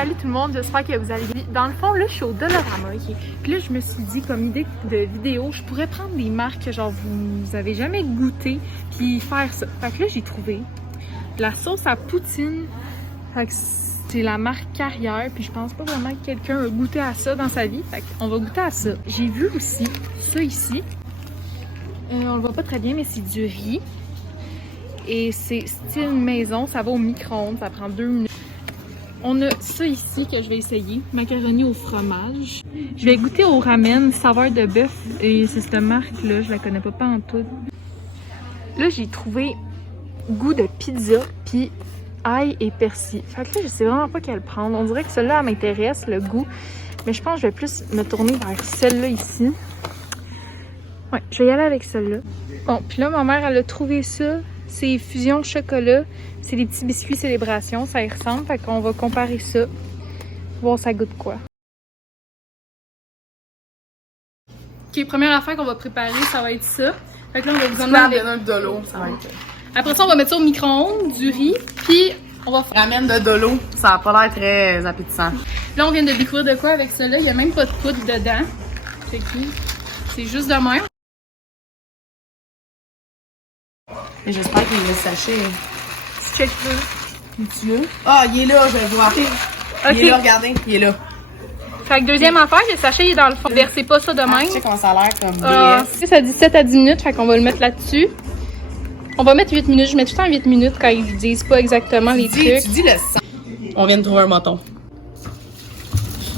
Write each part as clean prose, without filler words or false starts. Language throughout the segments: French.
salut tout le monde, j'espère que vous allez bien. Dans le fond, là, je suis au Dollarama, ok? Puis là, je me suis dit, comme idée de vidéo, je pourrais prendre des marques que genre vous avez jamais goûté, puis faire ça. Fait que là, j'ai trouvé de la sauce à poutine. Fait que c'est la marque Carrière, puis je pense pas vraiment que quelqu'un a goûté à ça dans sa vie. Fait qu'on va goûter à ça. J'ai vu aussi ça ici. On le voit pas très bien, mais c'est du riz. Et c'est style maison, ça va au micro-ondes, ça prend 2 minutes. On a ça ici que je vais essayer, macaroni au fromage. Je vais goûter au ramen, saveur de bœuf, et c'est cette marque-là, je la connais pas en tout. Là, j'ai trouvé goût de pizza, puis ail et persil. Fait que là, je sais vraiment pas quelle prendre. On dirait que celle-là m'intéresse, le goût, mais je pense que je vais plus me tourner vers celle-là ici. Ouais, je vais y aller avec celle-là. Bon, puis là, ma mère, elle a trouvé ça. C'est fusion chocolat. C'est des petits biscuits célébration. Ça y ressemble. Fait qu'on va comparer ça. Voir ça goûte quoi. Ok, première affaire qu'on va préparer, ça va être ça. Fait que là, on va vous emmener avec un de l'eau, ça va être... Après ça, on va mettre ça au micro-ondes, du riz. Puis, on va faire... Ramen de l'eau, ça a pas l'air très appétissant. Là, on vient de découvrir de quoi avec ça là. Il y a même pas de poudre dedans. C'est juste de même. Et j'espère qu'il y a le sachet. Tu check le. Tu veux? Ah, il est là, je le vois. Okay. Il est là, regardez, il est là. Fait que deuxième affaire, le sachet il est dans le fond. Versez pas ça de même. Tu sais comment ça a l'air comme BS. Ça dit 7 à 10 minutes, fait qu'on va le mettre là-dessus. On va mettre 8 minutes. Je mets tout le temps 8 minutes quand ils disent pas exactement les trucs. Tu dis le sang. On vient de trouver un mouton.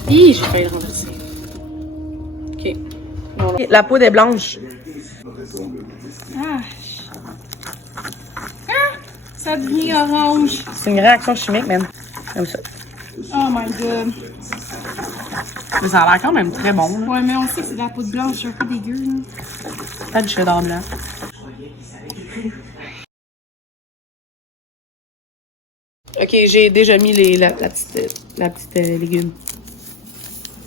Hi, j'ai failli le renverser. Ok. La poudre est blanche. Ah. Ça devient orange. C'est une réaction chimique, même. Comme ça. Oh my god. Mais ça a l'air quand même très bon. Là. Ouais, mais on sait que c'est de la poudre blanche, c'est un peu dégueu. Pas du cheddar blanc. Ok, j'ai déjà mis la petite légume.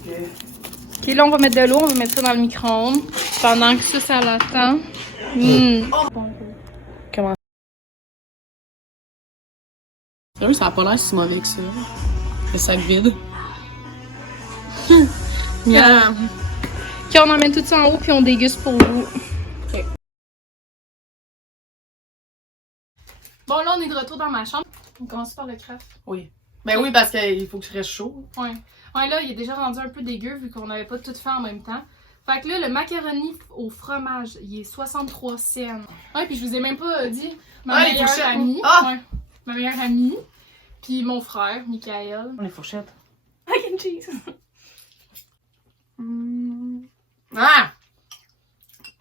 Ok, là on va mettre de l'eau, on va mettre ça dans le micro-ondes. Pendant que ça l'attend. Comment? Sérieux, ça a pas l'air si mauvais que ça. Le sac vide. Yeah. Ok, on emmène tout ça en haut puis on déguste pour vous. Okay. Bon, là on est de retour dans ma chambre. On commence par le craft. Oui. Ben oui, parce qu'il faut que je reste chaud. Ouais. Ouais, là il est déjà rendu un peu dégueu vu qu'on n'avait pas tout fait en même temps. Fait que là, le macaroni au fromage, il est 63 cents. Ouais, puis je vous ai même pas dit ma meilleure amie. Ah! Ouais, ma meilleure amie. Puis mon frère, Michael. Les fourchettes. Mac and cheese. Ah!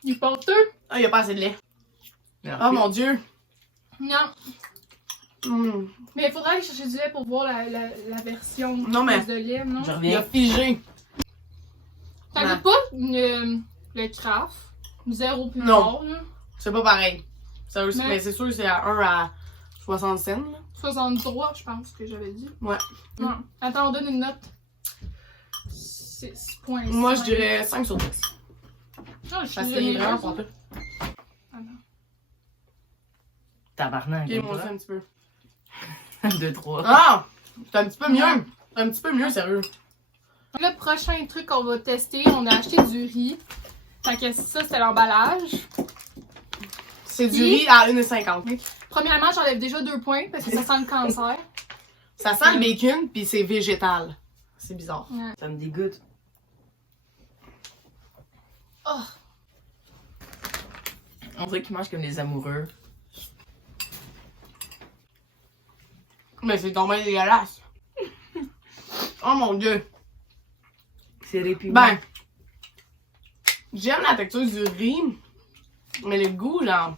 Il est porteux. Ah, il y a pas assez de lait. Oh mon dieu. Non. Mais il faudra aller chercher du lait pour voir la version de lait, non? Il a figé. Ça goûte pas le craft. 0 plus Non. fort, là. C'est pas pareil. Mais c'est sûr que c'est à 1 à 60 cents. Là. 63, je pense que j'avais dit. Ouais. Non. Attends, on donne une note. 6.5. Moi, je dirais 5 sur 10. Ah, je suis Parce qu'il est vraiment généreuse. porteux. Ah non. Tabarnak. Ok, moi aussi un petit peu. 2, 3. Ah! C'est un petit peu mieux. C'est un petit peu mieux, sérieux. Le prochain truc qu'on va tester, on a acheté du riz. Fait que ça, c'est l'emballage. C'est du riz à 1,50. Premièrement, j'enlève déjà 2 points parce que ça sent le cancer. Ça sent le bacon, puis c'est végétal. C'est bizarre. Ouais. Ça me dégoûte. Oh! On dirait qu'ils mangent comme des amoureux. Mais c'est tombé dégueulasse. Oh mon dieu. C'est répugnant. Ben, j'aime la texture du riz, mais le goût, genre,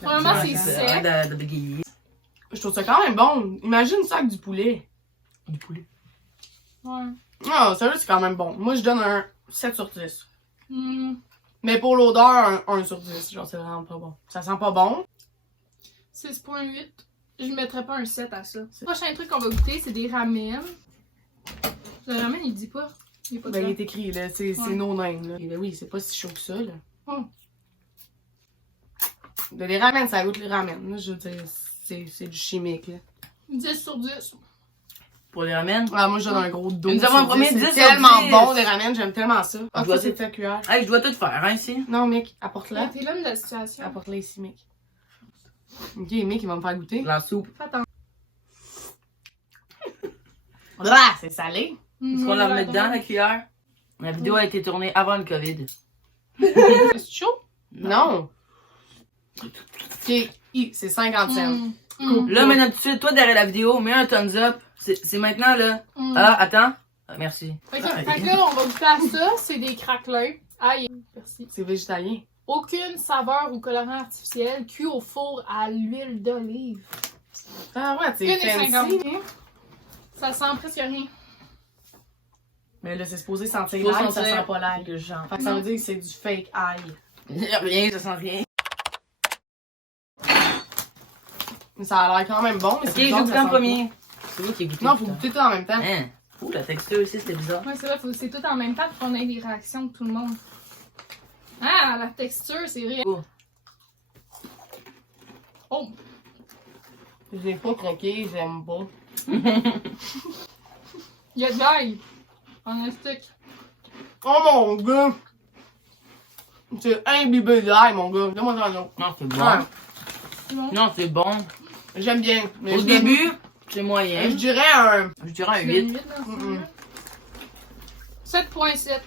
Vraiment, c'est sec. De bégayer. je trouve ça quand même bon. Imagine ça avec du poulet. Du poulet. Ouais. Ah, sérieux, c'est quand même bon. Moi, je donne un 7 sur 10. Mm. Mais pour l'odeur, un 1 sur 10. Genre, c'est vraiment pas bon. Ça sent pas bon. 6.8. Je mettrais pas un 7 à ça. Le prochain truc qu'on va goûter, c'est des ramen. Le ramen, il dit pas. Il est pas Ben, il dedans. est écrit, là. C'est no name, là. Et ben oui, c'est pas si chaud que ça, là. Oh. De les ramen, ça goûte les ramen. Là, je veux dire, c'est du chimique, là. 10 sur 10. pour les ramen. Ah, moi, je donne un gros 12. Nous avons un premier C'est 10 sur tellement 10. bon, les ramen, j'aime tellement ça. Ah, Je dois ça, c'est tout- ta cuillère. Hey, je dois tout faire, hein, ici. Non, Mick, apporte-la. T'es l'homme de la situation. Apporte-la ici, Mick. Ok, Mick, il va me faire goûter. La soupe. Fais attention. Ah, c'est salé. Est-ce qu'on la remet dedans, la cuillère? La vidéo a été tournée avant le COVID. C'est chaud? Non. Ok, c'est 50 cents. Là, maintenant, tout de suite, toi, derrière la vidéo, mets un thumbs up. C'est maintenant, là. Ah, attends. Ah, merci. Ok, Ah, fait que là, on va goûter à ça. C'est des craquelins. Aïe, merci. C'est végétalien. Aucune saveur ou colorant artificiel, cuit au four à l'huile d'olive. Ah ouais, c'est 1,50. fancy. Ça sent presque rien. Mais là, c'est supposé sentir Faut l'ail, ça sentir. sent pas l'ail. Que je chante. Fait que ça veut dire que c'est du fake ail. Rien, ça sent rien. Mais ça a l'air quand même bon. Mais Ok, c'est je bizarre que goûte ça en sent premier. C'est vous qui goûtez. pas. Non, faut goûter tout en même temps. Hein? Ouh, la texture ici, c'était bizarre. Ouais, c'est vrai, c'est tout en même temps pour qu'on ait des réactions de tout le monde. Ah, la texture, c'est vrai. Oh. Oh! Je l'ai pas croqué, j'aime pas. Il y a de l'ail. En un stick. Oh mon gars! C'est imbibé d'ail, mon gars. Donne-moi ça, non. Non, c'est bon. Ouais, C'est bon. Non, c'est bon. j'aime bien. Mais Au je début, c'est donne- moyen. je dirais un. Je dirais un Tu donnes 8. 8 dans ce Mm-mm. jeu-là? 7.7.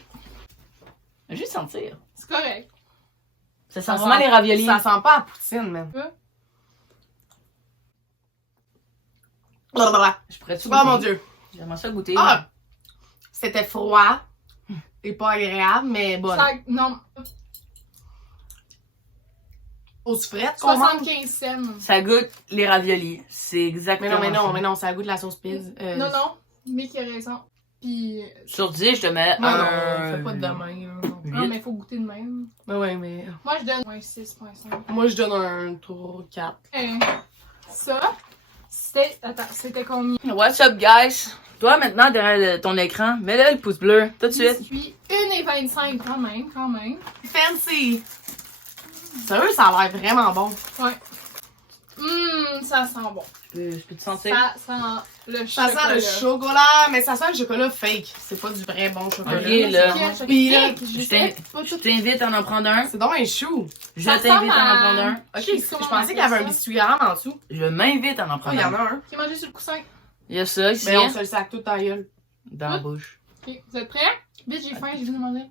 Juste sentir. C'est correct. Ça sent vraiment les raviolis. Ça sent pas la poutine, man. Ouais. Blablabla. Je pourrais tout Oh mon dieu. J'aimerais ça goûter. Ah! C'était froid. Et pas agréable, mais bon. Non, Aux frettes, qu'on mange. 75 cents. Ça goûte les raviolis. C'est Mais exactement non, mais non, ça. mais non, ça goûte la sauce pizza. Non, non, mais qui a raison. Puis, Sur 10, je te mets Non, non, un... fais pas de demain. Non. non, 8. mais il faut goûter de même. Mais ouais, mais. Moi, je donne un 6.5. Moi, je donne un tour 4. Ça, c'était combien? What's up, guys? Toi, maintenant, derrière ton écran, mets-le le pouce bleu, tout de suite. Biscuit, 1,25 quand même, quand même. Fancy! Sérieux, ça a l'air vraiment bon. Ouais. Ça sent bon. Je peux te sentir? Ça sent le Ça chocolat. sent le chocolat, mais ça sent le chocolat fake. C'est pas du vrai bon chocolat. Ok, là. Puis là, Je t'invite à en prendre un. C'est donc un chou. Je Ça t'invite ressemble à en à- prendre un. Ok, sais je comment pensais on qu'il y avait un appelle biscuit rame en dessous. Je m'invite à en Oh, il prendre y en un. a un. Qui mangé sur le coussin. Il y a ça ici, Mais on se le sac tout ta gueule. dans la bouche. Ok, vous êtes prêts? Vite, j'ai faim, j'ai vu demander.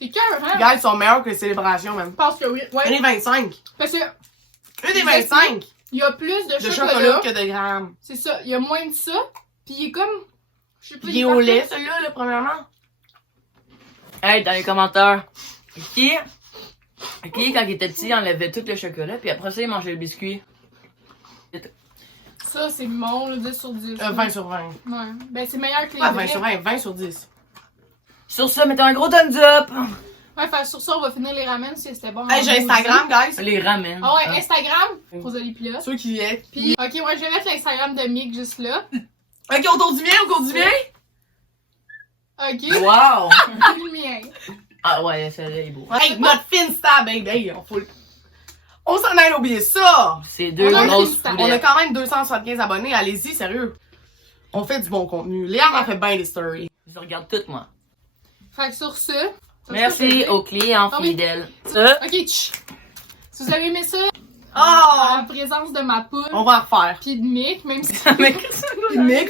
C'est cœur, hein? Guys, ils sont meilleurs que les célébrations, même. Je pense que oui. Ouais. 1,25. Parce que 1,25 il y a plus de de chocolat. chocolat que de grammes. C'est ça. Il y a moins de ça. Puis il est comme. Je sais pas. Il est au lait, celui-là, là, premièrement. Hey, dans les commentaires. Qui, quand il était petit, il enlevait tout le chocolat, puis après ça, il mangeait le biscuit. Ça, c'est bon, le 10 sur 10. 20 sur 20. Ouais. Ben, c'est meilleur que les Pas vrais. 20 sur 20, 20 sur 10. Sur ça, mettez un gros thumbs up! Ouais, fait, sur ça, on va finir les ramen si c'était bon. Hey, j'ai Instagram, guys. Les ramène. Ah ouais, Instagram. Pour Olipia. Ceux qui y est. Puis, ok, ouais, je vais mettre l'Instagram de Mick juste là. Ok, autour du mien, autour du mien. Ok. Wow! Puis le mien. Ah ouais, celui-là est beau. Hey, notre Finsta, baby. Hey, on s'en a oublié ça. C'est deux On a un grosses Insta. On a poulettes. quand même 275 abonnés. Allez-y, sérieux. On fait du bon contenu. Léa m'en fait bien des stories. Je regarde tout, moi. Fait que sur ce. Merci aux clients Ah oui. fidèles. Ok, tch. Si vous avez aimé ça, Oh! en présence de ma poule, On va en refaire. pis de Mick, même si, Nick,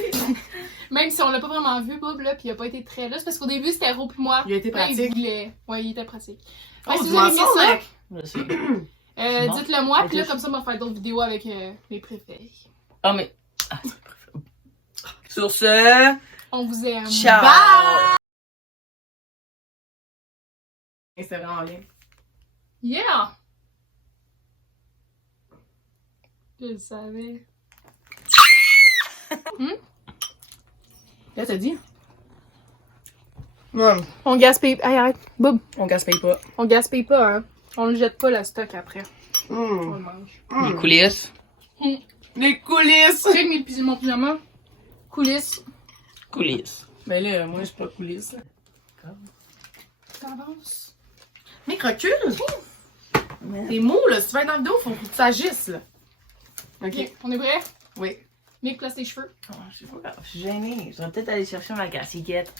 même si on l'a pas vraiment vu, Bob, là, pis il a pas été très là, c'est parce qu'au début c'était Ro pis moi. il a été Là, il pratique. voulait. Ouais, il était pratique. Oh, Fait que si vous dis-moi avez aimé ça, ça, mec. Je sais. Bon. dites-le moi, Ok. pis là, comme ça, on va faire d'autres vidéos avec mes préférés. Ah, mais. Ah, sur ce, On vous aime. ciao! Bye! C'est vraiment bien. Yeah! Je le savais. Là, t'as dit? Ouais, On gaspille. Hey, arrête. Bob. on gaspille pas. On gaspille pas, hein. On le jette pas, le stock, après. On le mange. Les coulisses. Les coulisses! Check mon pyjama. Coulisses. Coulisses. Mais là, moi, je suis pas coulisses. T'avances. Mec, recule! T'es mou, là. Si tu vas être dans la vidéo, faut que tu s'agisses, là. Ok. Ok, on est prêt? Oui. Mick, place tes cheveux. Oh, je sais pas, je suis gênée. Je devrais peut-être aller chercher ma cassiquette.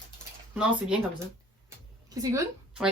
Non, c'est bien comme ça. Ok, c'est good? Oui.